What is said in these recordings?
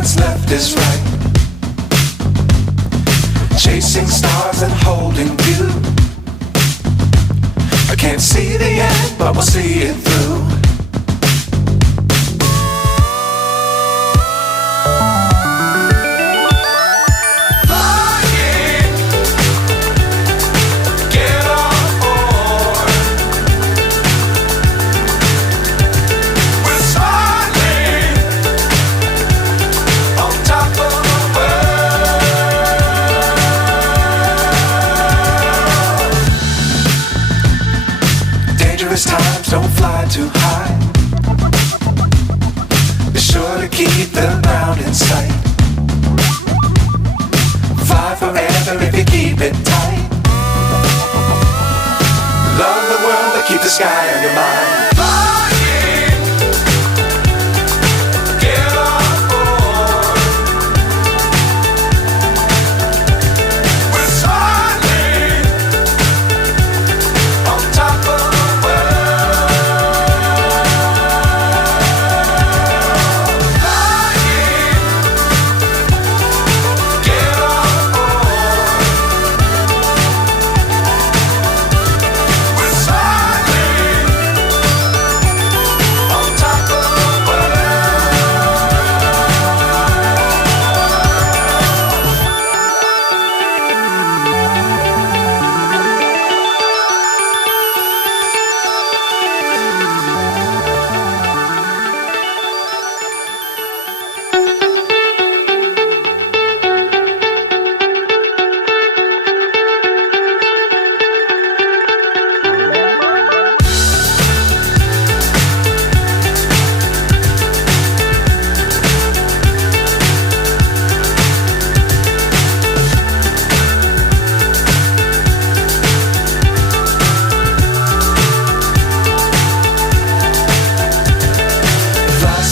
what's left is right. Chasing stars and holding you. I can't see the end, but we'll see it through. Times don't fly too high. Be sure to keep the ground in sight. Fly forever if you keep it tight. Love the world but keep the sky on your mind.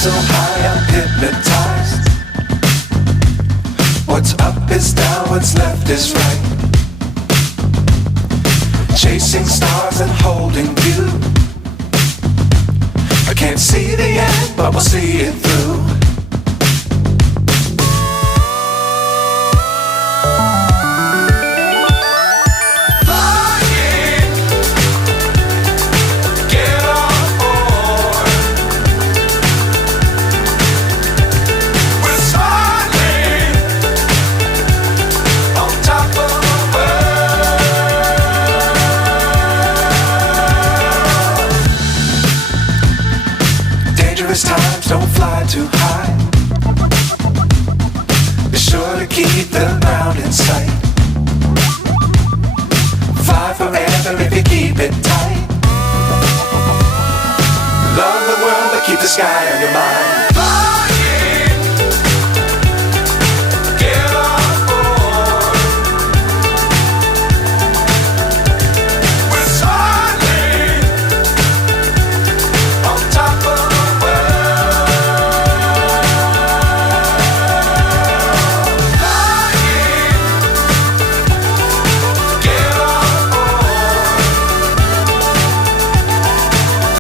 So high I'm hypnotized. What's up is down, what's left is right. Chasing stars and holding you. I can't see the end, but we'll see it through. Times don't fly too high. Be sure to keep the ground in sight. Fly forever if you keep it tight. Love the world but keep the sky on your mind.